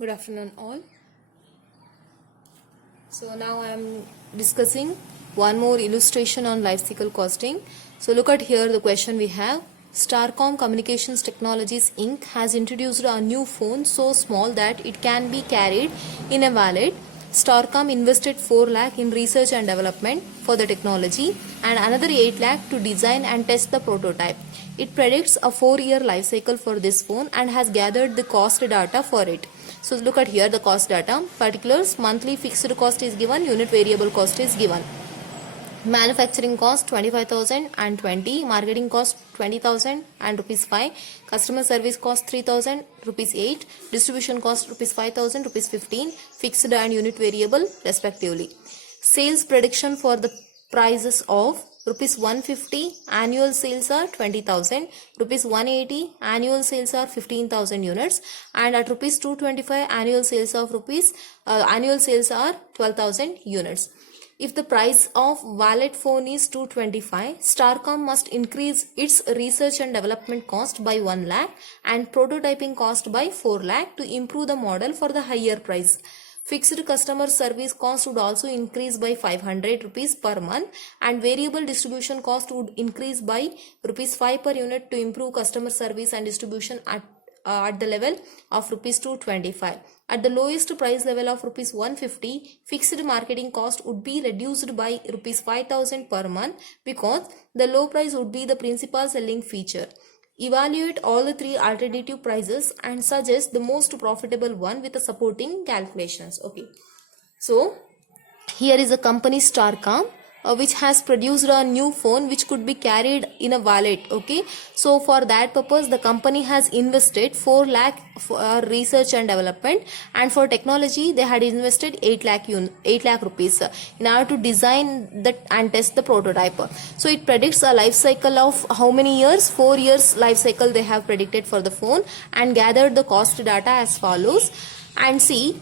Good afternoon, all. So now I am discussing one more illustration on life cycle costing. So look at here the question we have. Starcom Communications Technologies Inc. has introduced a new phone so small that it can be carried in a wallet. Starcom invested 4 lakh in research and development for the technology and another 8 lakh to design and test the prototype. It predicts a 4-year life cycle for this phone and has gathered the cost data for it. So look at here the cost data. Particulars: monthly fixed cost is given, unit variable cost is given. Manufacturing cost 25,000 and 20, marketing cost 20,000 and rupees 5, customer service cost 3,000 rupees 8, distribution cost rupees 5,000 rupees 15, fixed and unit variable respectively. Sales prediction for the prices of rupees 150 annual sales are 20,000, rupees 180 annual sales are 15,000 units, and at rupees 225 annual sales are 12,000 units. If the price of wallet phone is 225, Starcom must increase its research and development cost by 1 lakh and prototyping cost by 4 lakh to improve the model for the higher price. Fixed customer service cost would also increase by 500 rupees per month and variable distribution cost would increase by rupees 5 per unit to improve customer service and distribution at the level of rupees 225. At the lowest price level of rupees 150, fixed marketing cost would be reduced by rupees 5,000 per month because the low price would be the principal selling feature. Evaluate all the 3 alternative prices and suggest the most profitable one with the supporting calculations. Okay. So here is a company Starcom which has produced a new phone which could be carried in a wallet. Okay, so for that purpose the company has invested 4 lakh for research and development, and for technology they had invested 8 lakh rupees in order to design that and test the prototype. So it predicts a life cycle of how many years? 4 years life cycle they have predicted for the phone and gathered the cost data as follows. And see,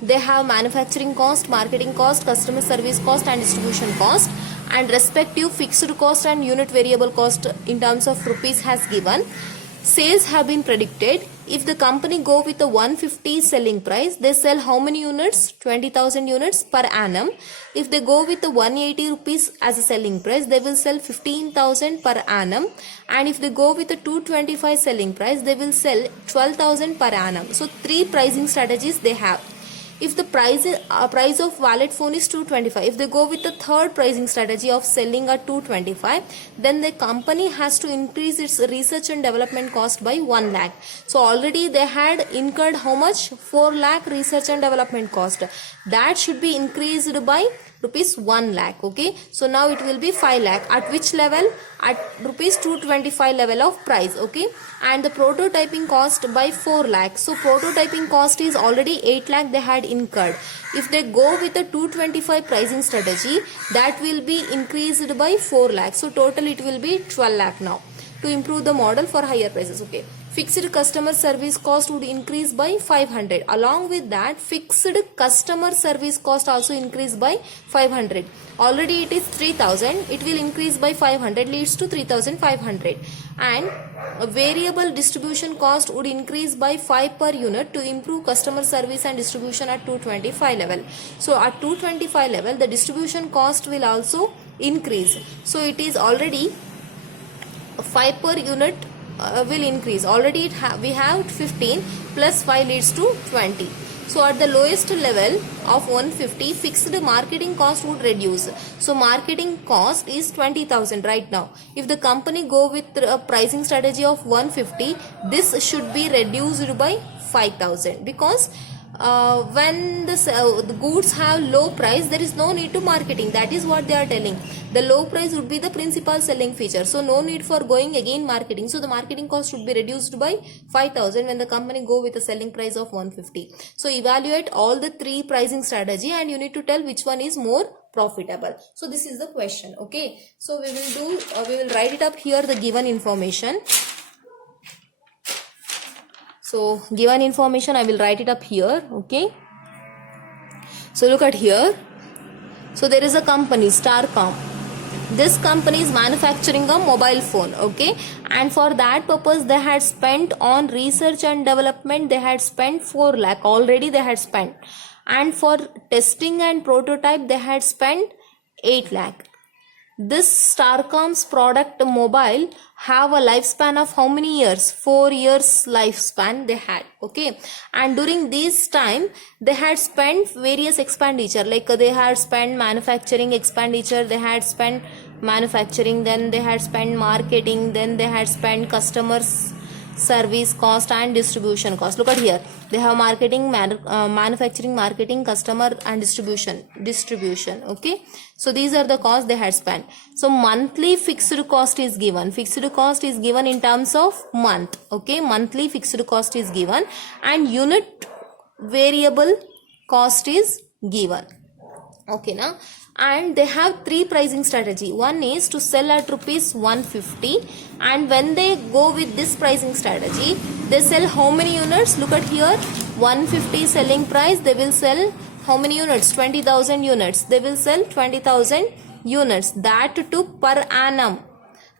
they have manufacturing cost, marketing cost, customer service cost and distribution cost, and respective fixed cost and unit variable cost in terms of rupees has given. Sales have been predicted. If the company go with the 150 selling price, they sell how many units? 20,000 units per annum. If they go with the 180 rupees as a selling price, they will sell 15,000 per annum. And if they go with the 225 selling price, they will sell 12,000 per annum. So 3 pricing strategies they have. If the price of wallet phone is 225, if they go with the third pricing strategy of selling at 225, then the company has to increase its research and development cost by 1 lakh. So already they had incurred how much? 4 lakh research and development cost. That should be increased by rupees 1 lakh. Okay, so now it will be 5 lakh. At which level? At rupees 225 level of price. Okay, and the prototyping cost by 4 lakh. So prototyping cost is already 8 lakh they had incurred. If they go with the 225 pricing strategy, that will be increased by 4 lakh. So total it will be 12 lakh now to improve the model for higher prices. Okay, fixed customer service cost would increase by 500. Along with that, fixed customer service cost also increase by 500. Already it is 3,000. It will increase by 500, leads to 3,500. And a variable distribution cost would increase by 5 per unit to improve customer service and distribution at 225 level. So at 225 level, the distribution cost will also increase. So it is already 5 per unit will increase. Already we have 15 plus 5 leads to 20. So at the lowest level of 150, fixed marketing cost would reduce. So marketing cost is 20,000 right now. If the company go with a pricing strategy of 150, this should be reduced by 5,000 because when the goods have low price, there is no need to marketing. That is what they are telling. The low price would be the principal selling feature, so no need for going again marketing. So the marketing cost should be reduced by 5,000 when the company go with a selling price of 150. So evaluate all the 3 pricing strategy and you need to tell which one is more profitable. So this is the question. Okay, so we will write it up here, the given information. So given information I will write it up here. Okay, so look at here. So there is a company Starcom. this company is manufacturing a mobile phone, okay, and for that purpose they had spent on research and development, they had spent 4 lakh already they had spent, and for testing and prototype they had spent 8 lakh. This Starcom's product mobile have a lifespan of how many years? 4 years lifespan they had, okay, and during this time they had spent various expenditure, like they had spent manufacturing expenditure, they had spent manufacturing, then they had spent marketing, then they had spent customers service cost and distribution cost. Look at here, they have marketing, manufacturing, marketing, customer and distribution, okay. So these are the costs they had spent. So monthly fixed cost is given, fixed cost is given in terms of month, okay, monthly fixed cost is given, and unit variable cost is given, okay now. And they have 3 pricing strategy. One is to sell at rupees 150, and when they go with this pricing strategy, they sell how many units? Look at here, 150 selling price, they will sell how many units? 20,000 units. They will sell 20,000 units, that too per annum,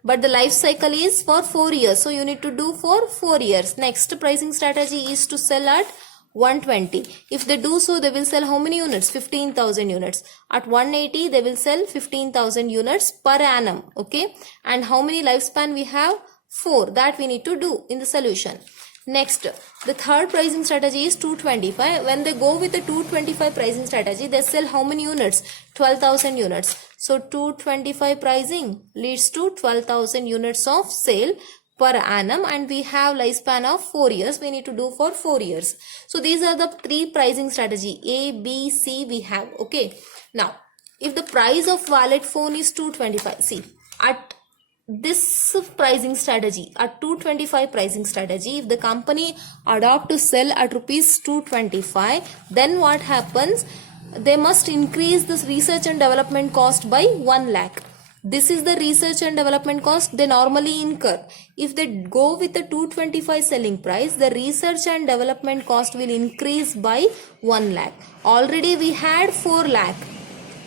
but the life cycle is for 4 years, so you need to do for 4 years. Next pricing strategy is to sell at 120. If they do so, they will sell how many units? 15,000 units. At 180, they will sell 15,000 units per annum, okay. And how many lifespan we have? 4. That we need to do in the solution. Next, the third pricing strategy is 225. When they go with the 225 pricing strategy, they sell how many units? 12,000 units. So 225 pricing leads to 12,000 units of sale per annum, and we have lifespan of 4 years. We need to do for 4 years. So these are the 3 pricing strategy, A, B, C we have, okay. Now, if the price of wallet phone is 225, see, at this pricing strategy, at 225 pricing strategy, if the company adopt to sell at rupees 225, then what happens? They must increase this research and development cost by 1 lakh. This is the research and development cost they normally incur. If they go with the 225 selling price, the research and development cost will increase by 1 lakh. Already we had 4 lakh.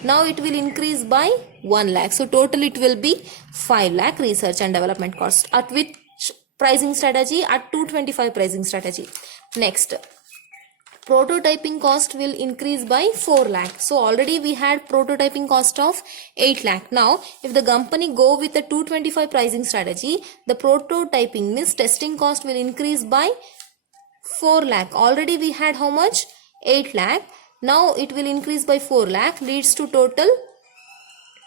Now it will increase by 1 lakh. So total it will be 5 lakh research and development cost. At which pricing strategy? At 225 pricing strategy. Next, prototyping cost will increase by 4 lakh. So already we had prototyping cost of 8 lakh. Now if the company go with the 225 pricing strategy, the prototyping means testing cost will increase by 4 lakh. Already we had how much? 8 lakh. Now it will increase by 4 lakh, leads to total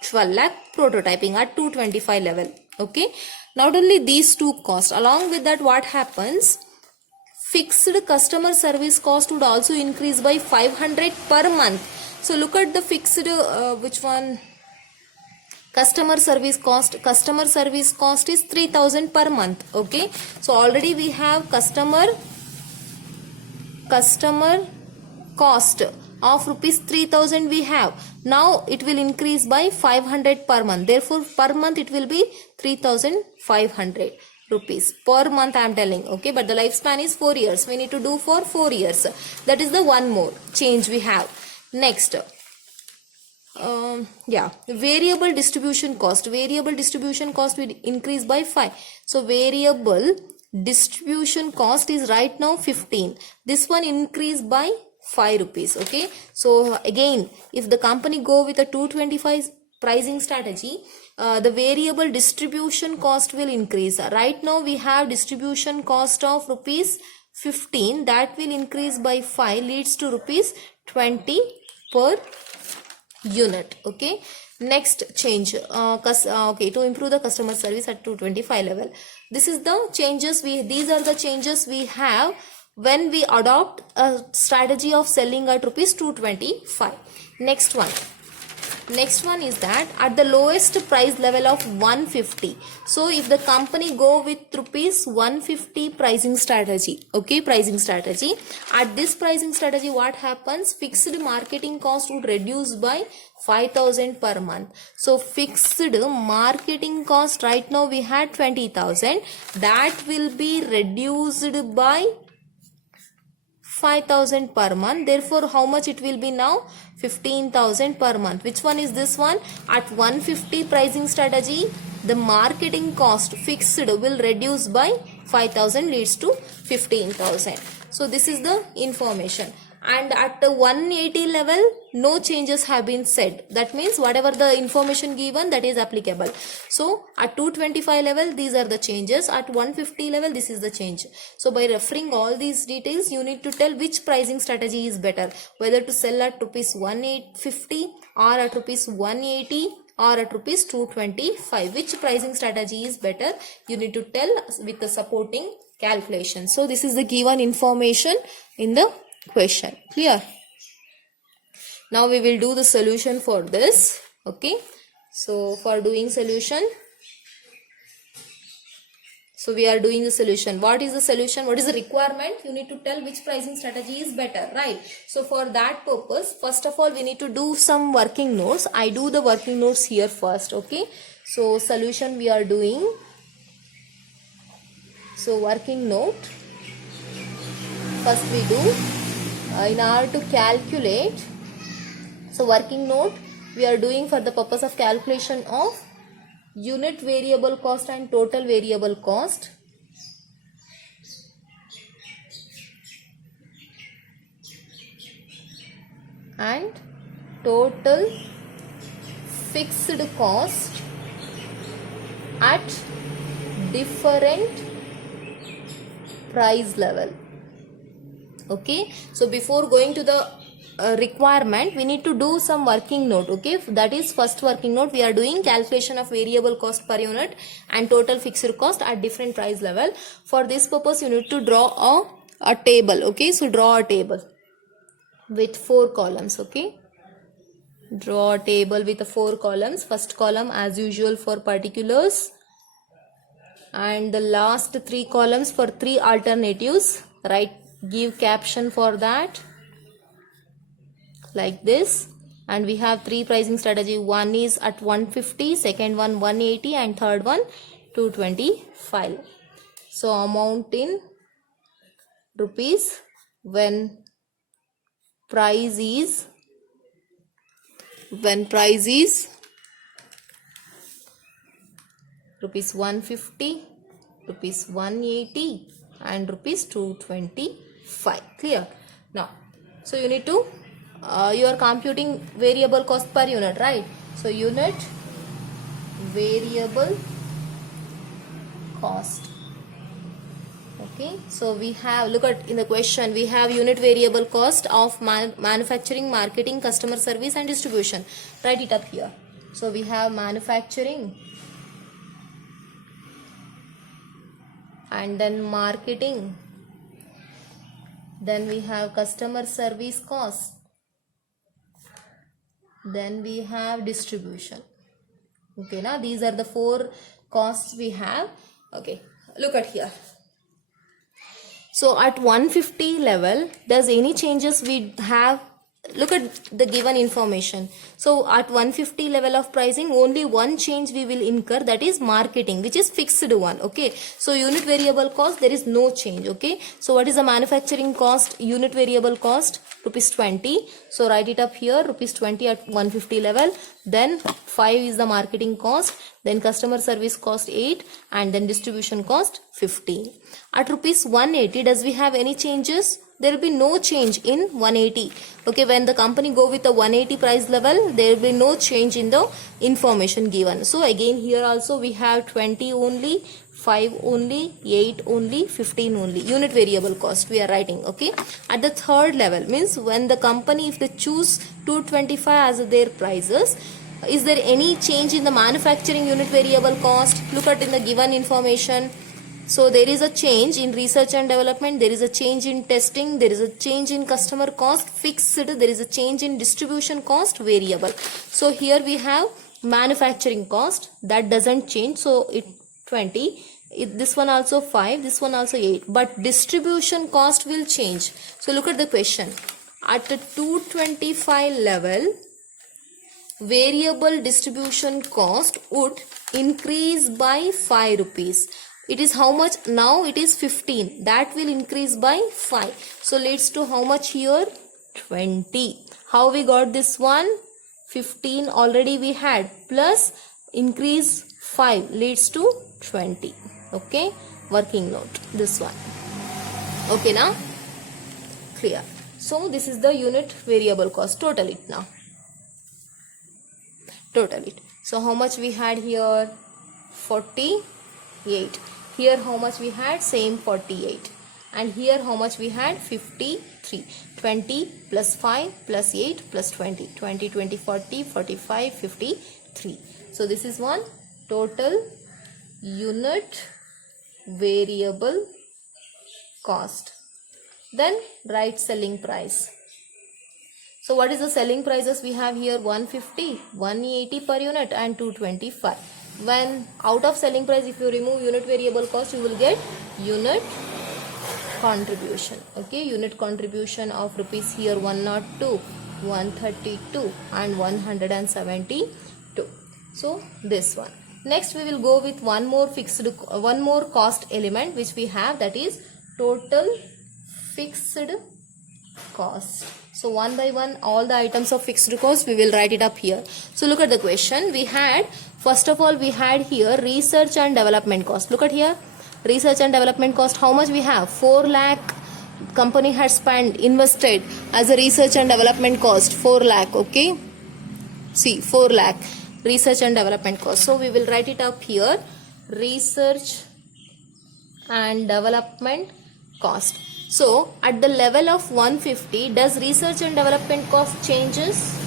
12 lakh prototyping at 225 level, okay. Not only these two costs, along with that what happens? Fixed customer service cost would also increase by 500 per month. So look at the fixed, which one? Customer service cost. Customer service cost is 3,000 per month, okay. So already we have customer cost of rupees 3,000 we have. Now it will increase by 500 per month. Therefore per month it will be 3,500 rupees per month, I am telling, okay. But the lifespan is 4 years. We need to do for 4 years. That is the one more change we have. Next, variable distribution cost. Variable distribution cost will increase by 5. So variable distribution cost is right now 15. This one increase by 5 rupees, okay. So again, if the company go with a 225 pricing strategy, the variable distribution cost will increase. Right now we have distribution cost of rupees 15, that will increase by 5, leads to rupees 20 per unit, okay. Next change, okay, to improve the customer service at 225 level. This is the changes these are the changes we have when we adopt a strategy of selling at rupees 225. Next one is that at the lowest price level of 150. So if the company go with rupees 150 pricing strategy, okay, pricing strategy, at this pricing strategy what happens? Fixed marketing cost would reduce by 5,000 per month. So fixed marketing cost right now we had 20,000, that will be reduced by 5,000 per month. Therefore, how much it will be now? 15,000 per month. Which one is this one? At 150 pricing strategy, the marketing cost fixed will reduce by 5,000 leads to 15,000. So this is the information. And at the 180 level, no changes have been said. That means whatever the information given, that is applicable. So at 225 level, these are the changes. At 150 level, this is the change. So by referring all these details, you need to tell which pricing strategy is better, whether to sell at rupees 150 or at rupees 180 or at rupees 225. Which pricing strategy is better, you need to tell with the supporting calculation. So this is the given information in the question. Clear? Now we will do the solution for this. Okay, so for doing solution, so we are doing the solution. What is the solution? What is the requirement? You need to tell which pricing strategy is better, right? So for that purpose, first of all, we need to do some working notes. I do the working notes here first. Okay, so solution we are doing. So working note, first we do in order to calculate. So working note we are doing for the purpose of calculation of unit variable cost and total variable cost. And total fixed cost at different price level. Okay, so before going to the requirement, we need to do some working note. Okay, that is first working note. We are doing calculation of variable cost per unit and total fixed cost at different price level. For this purpose, you need to draw a table. Okay, so draw a table with 4 columns. Okay, draw a table with 4 columns. First column as usual for particulars, and the last 3 columns for 3 alternatives. Right, give caption for that like this. And we have 3 pricing strategy. One is at 150, second one 180, and third one 225. So amount in rupees when price is rupees 150, rupees 180, and rupees 225. Clear? Now, so you need to you are computing variable cost per unit, right? So unit variable cost. Okay, so we have, look at in the question, we have unit variable cost of manufacturing, marketing, customer service and distribution. Write it up here. So we have manufacturing, and then marketing, then we have customer service cost, then we have distribution. Okay, now these are the 4 costs we have. Okay, look at here. So at 150 level, does any changes we have? Look at the given information. So at 150 level of pricing, only one change we will incur, that is marketing, which is fixed one. Okay, so unit variable cost, there is no change. Okay, so what is the manufacturing cost? Unit variable cost rupees 20. So write it up here, rupees 20 at 150 level. Then 5 is the marketing cost, then customer service cost 8, and then distribution cost 15. At rupees 180, does we have any changes? There will be no change in 180. Okay, when the company go with the 180 price level, there will be no change in the information given. So again here also we have 20 only, 5 only, 8 only, 15 only. Unit variable cost we are writing. Okay, at the third level, means when the company, if they choose 225 as their prices, is there any change in the manufacturing unit variable cost? Look at in the given information. So there is a change in research and development, there is a change in testing, there is a change in customer cost fixed, there is a change in distribution cost variable. So here we have manufacturing cost, that doesn't change, so it 20, this one also 5, this one also 8, but distribution cost will change. So look at the question. At the 225 level, variable distribution cost would increase by 5 rupees. It is how much? Now it is 15. That will increase by 5. So leads to how much here? 20. How we got this one? 15 already we had, plus increase 5 leads to 20. Okay, working note, this one. Okay, now clear. So this is the unit variable cost. Total it now. Total it. So how much we had here? 48. Here how much we had? Same 48. And here how much we had? 53. 20 plus 5 plus 8 plus 20. 20, 20, 40, 45, 53. So this is one total unit variable cost. Then write selling price. So what is the selling prices we have here? 150, 180 per unit and 225. When out of selling price, if you remove unit variable cost, you will get unit contribution. Okay, unit contribution of rupees here 102, 132 and 172. So this one. Next we will go with one more cost element which we have, that is total fixed cost. So one by one all the items of fixed cost we will write it up here. So look at the question. We had, first of all we had here research and development cost. Look at here, research and development cost. How much we have? 4 lakh company had spent, invested as a research and development cost. 4 lakh. Okay, see 4 lakh research and development cost. So we will write it up here, research and development cost. So at the level of 150, does research and development cost changes?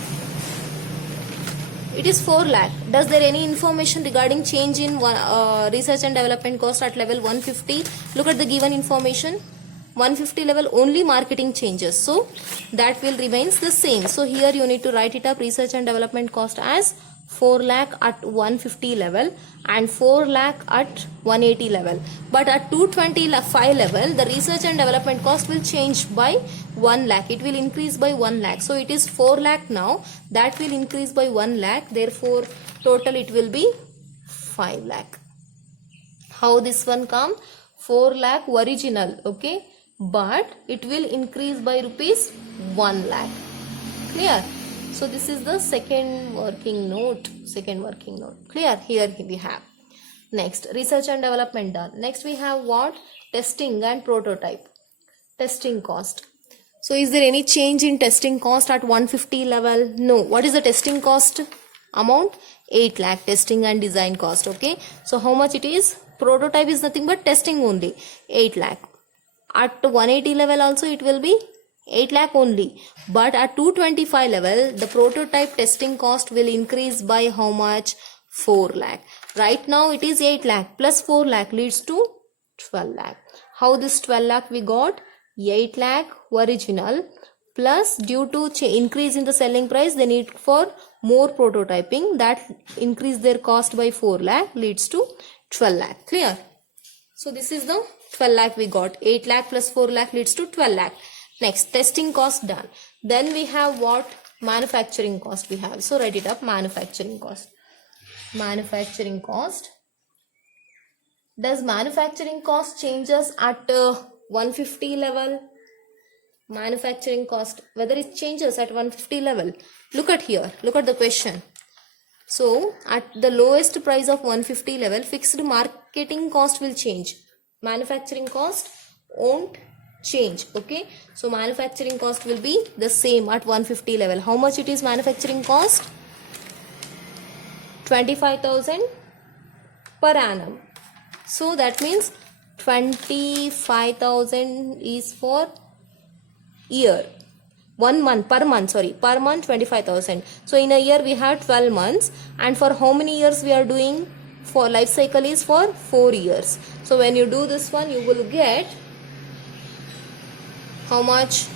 It is 4 lakh. Does there any information regarding change in research and development cost at level 150? Look at the given information. 150 level only marketing changes. So that will remains the same. So here you need to write it up, research and development cost as 4 lakh at 150 level and 4 lakh at 180 level. But at 225 level, the research and development cost will change by 1 lakh. It will increase by 1 lakh. So it is 4 lakh now. That will increase by 1 lakh. Therefore, total it will be 5 lakh. How this one come? 4 lakh original. Okay. But it will increase by rupees 1 lakh. Clear? So this is the second working note. Clear? Here we have. Next, research and development done. Next we have what? Testing and prototype. Testing cost. So is there any change in testing cost at 150 level? No. What is the testing cost amount? 8 lakh testing and design cost. Okay. So how much it is? Prototype is nothing but testing only. 8 lakh. At 180 level also it will be 8 lakh only. But at 225 level, the prototype testing cost will increase by how much? 4 lakh. Right now it is 8 lakh plus 4 lakh leads to 12 lakh. How this 12 lakh we got? 8 lakh original plus due to increase in the selling price, they need for more prototyping, that increase their cost by 4 lakh leads to 12 lakh. Clear? So this is the 12 lakh we got. 8 lakh plus 4 lakh leads to 12 lakh. Next, testing cost done. Then we have what? Manufacturing cost we have. So write it up, manufacturing cost. Manufacturing cost. Does manufacturing cost changes at 150 level? Manufacturing cost, whether it changes at 150 level. Look at here. Look at the question. So at the lowest price of 150 level, fixed marketing cost will change. Manufacturing cost won't change. Okay, so manufacturing cost will be the same at 150 level. How much it is manufacturing cost? 25,000 per annum. So that means 25,000 is for year. 1 month, per month 25,000. So in a year we have 12 months, and for how many years we are doing? For life cycle is for 4 years. So when you do this one, you will get how much?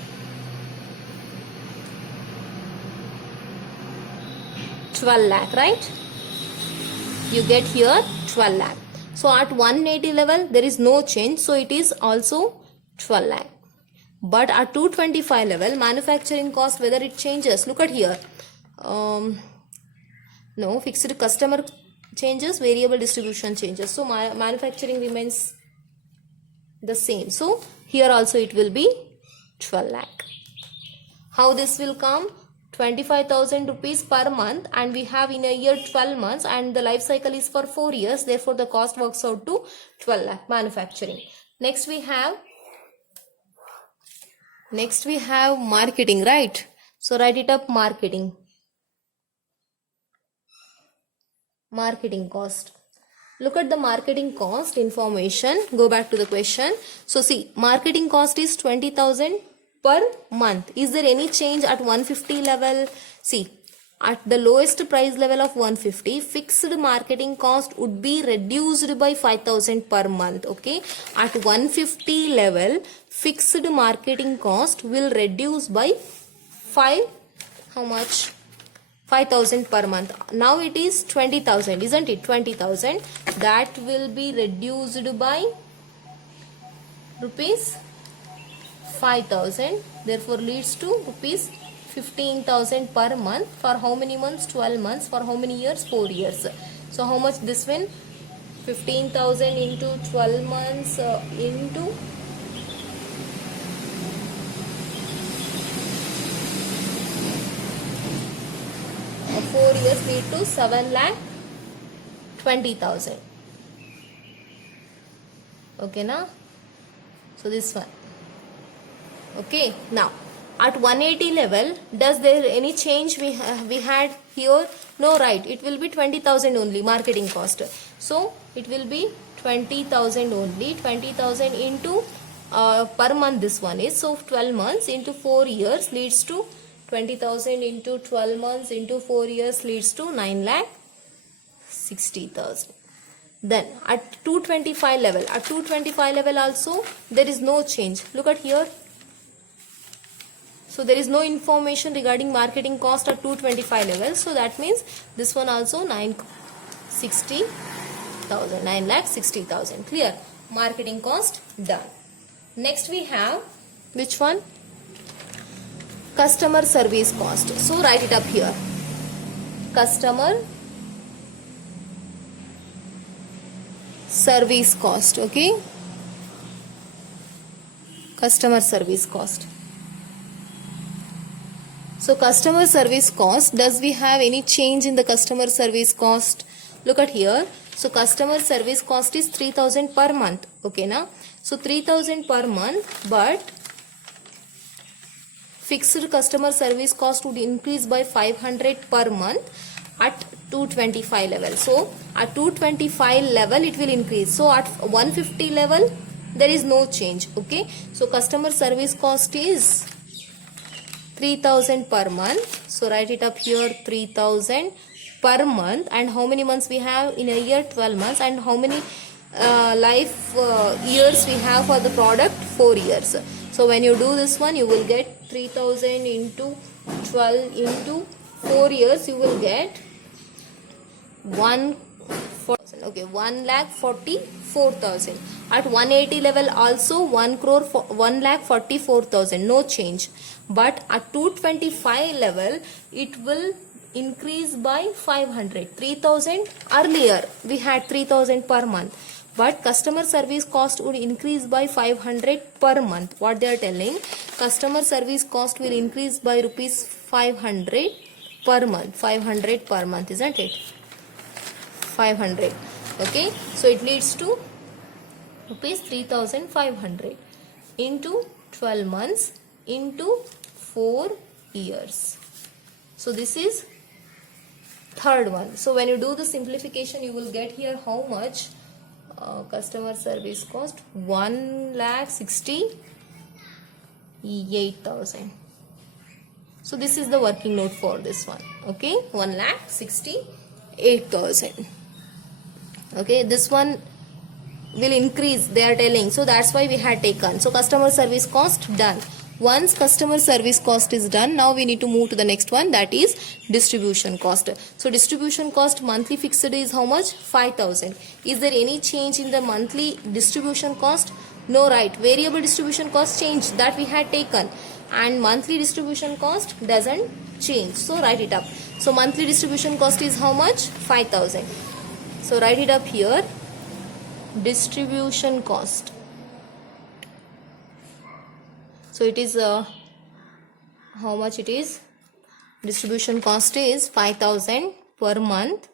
12 lakh, right? You get here 12 lakh. So at 180 level there is no change, so it is also 12 lakh. But at 225 level, manufacturing cost, whether it changes, look at here. No, fixed customer changes, variable distribution changes. So manufacturing remains the same. So here also it will be 12 lakh. How this will come? 25,000 rupees per month, and we have in a year 12 months, and the life cycle is for 4 years. Therefore the cost works out to 12 lakh manufacturing. Next we have marketing, right? So write it up, marketing cost. Look at the marketing cost information. Go back to the question. So see, marketing cost is 20,000 per month. Is there any change at 150 level? See, at the lowest price level of 150, fixed marketing cost would be reduced by 5,000 per month. Okay, at 150 level, fixed marketing cost will reduce by 5,000 per month. Now it is 20,000, isn't it? 20,000, that will be reduced by rupees 5,000, therefore leads to rupees 15,000 per month. For how many months? 12 months. For how many years? 4 years. So how much this will? 15,000 into 12 months into 4 years lead to 7,20,000. Okay, na? So this one. Okay, now at 180 level, does there any change we had here? No, right? It will be 20,000 only marketing cost. So it will be 20,000 only. 20,000 into per month. This one is, so 12 months into 4 years leads to 20,000 into 12 months into 4 years leads to 9,60,000. Then at 225 level, also there is no change. Look at here. So there is no information regarding marketing cost at 225 level. So that means this one also 9,60,000. Clear? Marketing cost done. Next we have which one? Customer service cost. So write it up here. Customer service cost. Okay. Customer service cost. So customer service cost, does we have any change in the customer service cost? Look at here. So customer service cost is 3,000 per month. Okay, na? So 3,000 per month, but fixed customer service cost would increase by 500 per month at 225 level. So at 225 level it will increase. So at 150 level there is no change. Okay. So customer service cost is 3,000 per month. So write it up here, 3,000 per month. And how many months we have in a year? 12 months. And how many life years we have for the product? 4 years. So when you do this one, you will get 3,000 into 12 into 4 years, you will get 1,44,000. At 180 level also 1,44,000, no change. But at 225 level it will increase by 500. 3,000 earlier we had 3,000 per month, but customer service cost would increase by 500 per month. What they are telling, customer service cost will increase by rupees 500 per month. 500 per month, isn't it? 500. Okay, so it leads to rupees 3,500 into 12 months into 4 years. So this is third one. So when you do the simplification, you will get here how much? Customer service cost 1,68,000. So this is the working note for this one. Okay, 1,68,000. Okay, this one will increase, they are telling. So that's why we had taken. So customer service cost done. Once customer service cost is done, now we need to move to the next one, that is distribution cost. So distribution cost monthly fixed is how much? 5,000. Is there any change in the monthly distribution cost? No, right? Variable distribution cost change, that we had taken, and monthly distribution cost doesn't change. So write it up. So monthly distribution cost is how much? 5,000. So write it up here. Distribution cost. So it is how much it is? Distribution cost is 5,000 per month.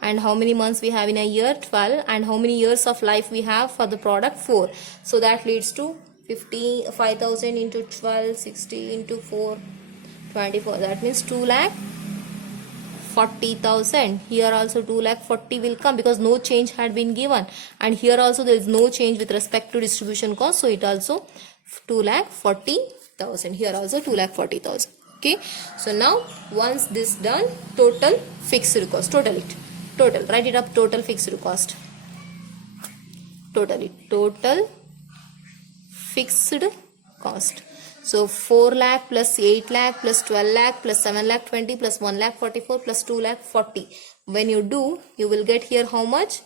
And how many months we have in a year? 12. And how many years of life we have for the product? 4. So that leads to 5,000 into 12, 60 into 4, 24. That means 2,40,000. Here also 2,40,000 will come because no change had been given. And here also there is no change with respect to distribution cost. So it also 2,40,000. Here also 2,40,000. Okay. So now once this done, total fixed cost. Total it. Total. Write it up. Total fixed cost. Total it. Total fixed cost. So 4 lakh plus 8 lakh plus 12 lakh plus 7 lakh 20 plus 1 lakh 44 plus 2 lakh 40. When you do, you will get here how much?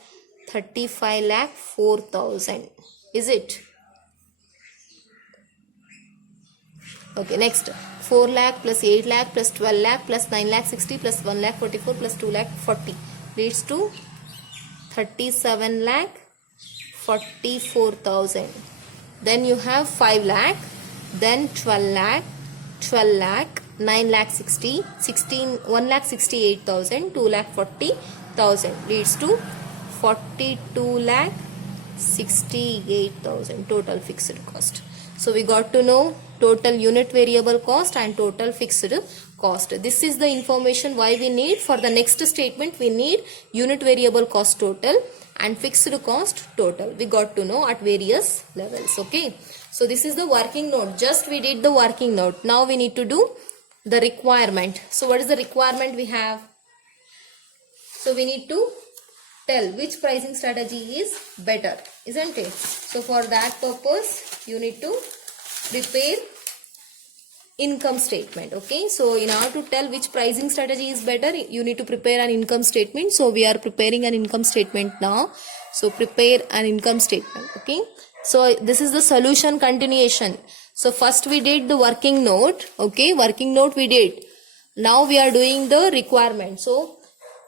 35 lakh 4,000. Is it? Okay, next. 4 lakh plus 8 lakh plus 12 lakh plus 9 lakh 60 plus 1 lakh 44 plus 2 lakh 40 leads to 37 lakh 44,000. Then you have 5 lakh, then 12 lakh, 9 lakh 60, 1 lakh 68,000, 2 lakh 40,000 leads to 42 lakh 68,000 total fixed cost. So we got to know total unit variable cost and total fixed cost. This is the information why we need. For the next statement we need unit variable cost total and fixed cost total. We got to know at various levels. Okay. So this is the working note. Just we did the working note. Now we need to do the requirement. So what is the requirement we have? So we need to tell which pricing strategy is better, isn't it? So for that purpose you need to prepare income statement. Okay, so in order to tell which pricing strategy is better, you need to prepare an income statement. So we are preparing an income statement now. So prepare an income statement. Okay, so this is the solution continuation. So first we did the working note. Okay, working note we did. Now we are doing the requirement. So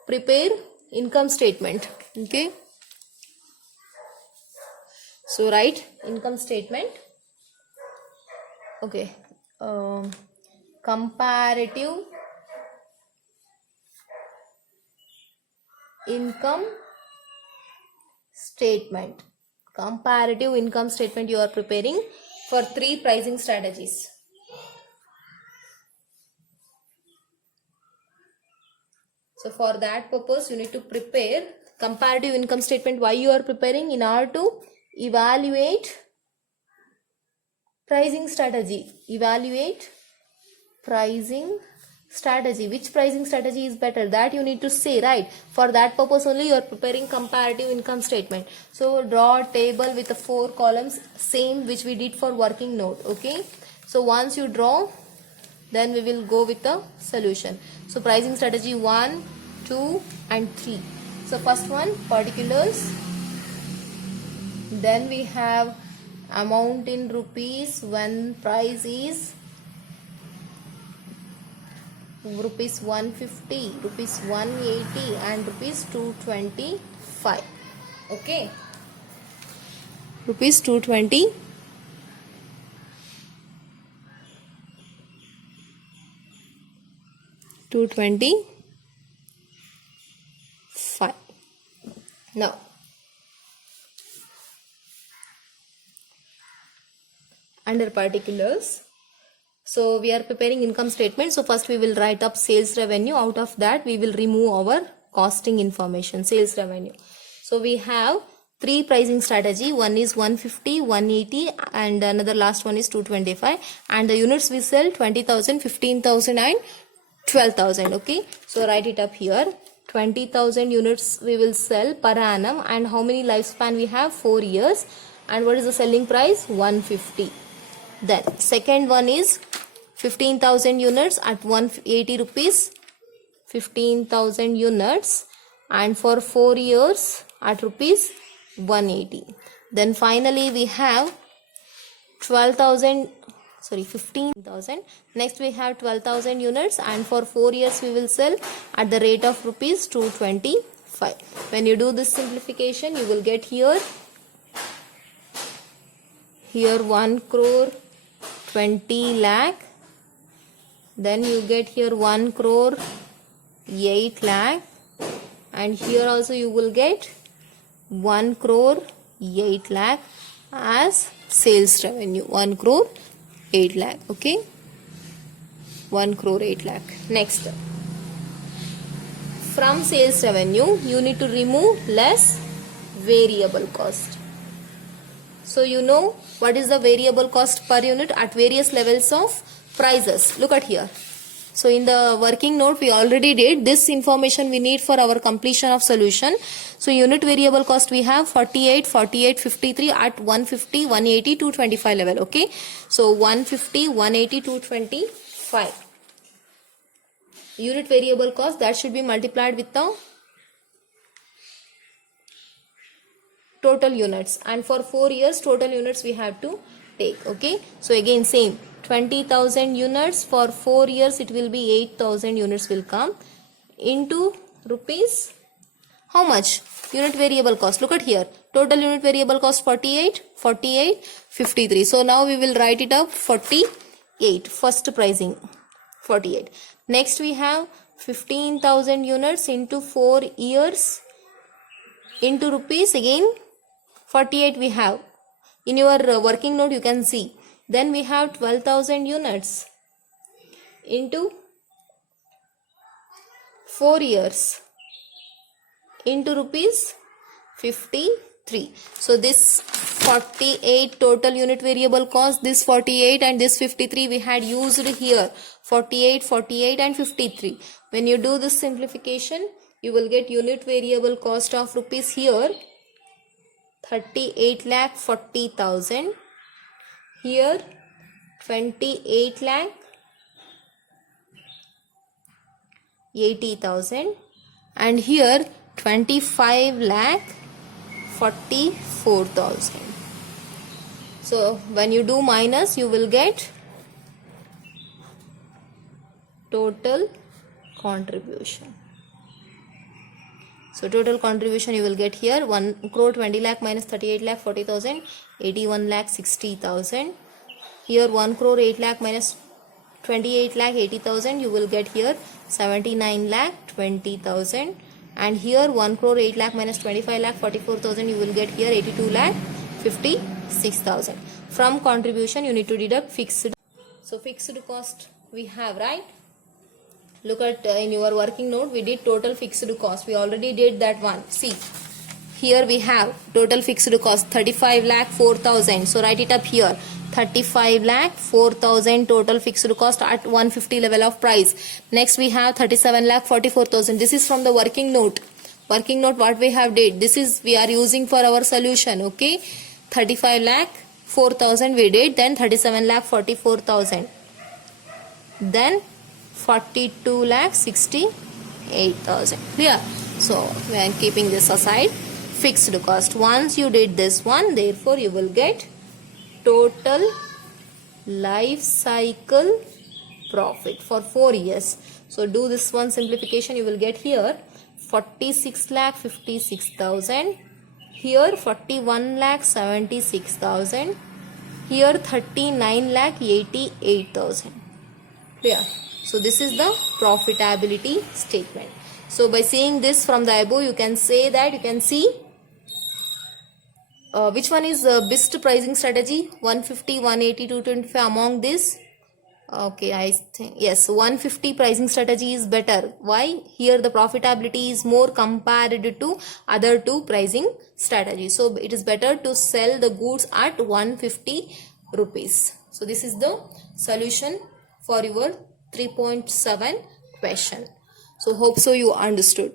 prepare income statement. Okay, so write income statement. Okay, comparative income statement. Comparative income statement you are preparing for 3 pricing strategies. So for that purpose you need to prepare comparative income statement. Why you are preparing? In order to evaluate pricing strategy. Evaluate pricing strategy. Which pricing strategy is better? That you need to say, right? For that purpose only you are preparing comparative income statement. So draw a table with the 4 columns, same which we did for working note. Okay. So once you draw, then we will go with the solution. So pricing strategy 1, 2 and 3. So first one, particulars. Then we have amount in rupees when price is rupees 150, rupees 180 and rupees 225. Okay, rupees 220, $225. Now under particulars, so we are preparing income statement. So first we will write up sales revenue. Out of that we will remove our costing information, sales revenue. So we have 3 pricing strategy. One is 150, 180 and another last one is 225. And the units we sell 20,000, 15,000 and 12,000. Okay. So write it up here. 20,000 units we will sell per annum. And how many lifespan we have? 4 years. And what is the selling price? 150. Then second one is 15,000 units at 180 rupees, 15,000 units and for 4 years at rupees 180. Then finally we have 15,000. Next we have 12,000 units and for 4 years we will sell at the rate of rupees 225. 5. When you do this simplification, you will get here 1 crore 20 lakh. Then you get here 1 crore 8 lakh. And here also you will get 1 crore 8 lakh as sales revenue. 1 crore 8 lakh. Okay. 1 crore 8 lakh. Next. From sales revenue, you need to remove less variable cost. So you know what is the variable cost per unit at various levels of prices. Look at here. So in the working note, we already did this information we need for our completion of solution. So unit variable cost we have 48, 48, 53 at 150, 180, 225 level. Okay. So 150, 180, 225. Unit variable cost that should be multiplied with the total units, and for 4 years total units we have to take. Okay, so again same 20,000 units for 4 years, it will be 8,000 units will come into rupees. How much? Unit variable cost. Look at here, total unit variable cost 48, 48, 53. So now we will write it up 48, first pricing 48. Next we have 15,000 units into 4 years into rupees, again 48 we have. In your working note you can see. Then we have 12,000 units into 4 years into rupees 53. So this 48 total unit variable cost, this 48 and this 53 we had used here. 48, 48 and 53. When you do this simplification, you will get unit variable cost of rupees here 38 lakh 40,000. Here 28 lakh 80,000, and here 25 lakh 44,000. So when you do minus, you will get total contribution. So total contribution you will get here 1 crore 20 lakh minus 38 lakh 40,000, 81 lakh 60,000. Here 1 crore 8 lakh minus 28 lakh 80,000, you will get here 79 lakh 20,000. And here 1 crore 8 lakh minus 25 lakh 44,000, you will get here 82 lakh 56,000. From contribution you need to deduct fixed. So fixed cost we have, right? Look at in your working note, we did total fixed cost. We already did that one. See, here we have total fixed cost 35 lakh 4,000. So write it up here. 35 lakh 4,000 total fixed cost at 150 level of price. Next we have 37 lakh 44,000. This is from the working note. Working note what we have did. This is we are using for our solution. Okay. 35 lakh 4,000 we did. Then 37 lakh 44,000. Then 42 lakh 68,000. Clear? So we are keeping this aside. Fixed cost. Once you did this one, therefore you will get total life cycle profit for 4 years. So do this one simplification, you will get here 46 lakh 56,000. Here 41 lakh 76,000. Here 39 lakh 88,000. Clear? So this is the profitability statement. So by seeing this from the above, you can say that you can see which one is best pricing strategy, 150, 180, 225 among this. Okay, I think yes, 150 pricing strategy is better. Why? Here the profitability is more compared to other two pricing strategies. So it is better to sell the goods at 150 rupees. So this is the solution for your 3.7 question. So hope so you understood.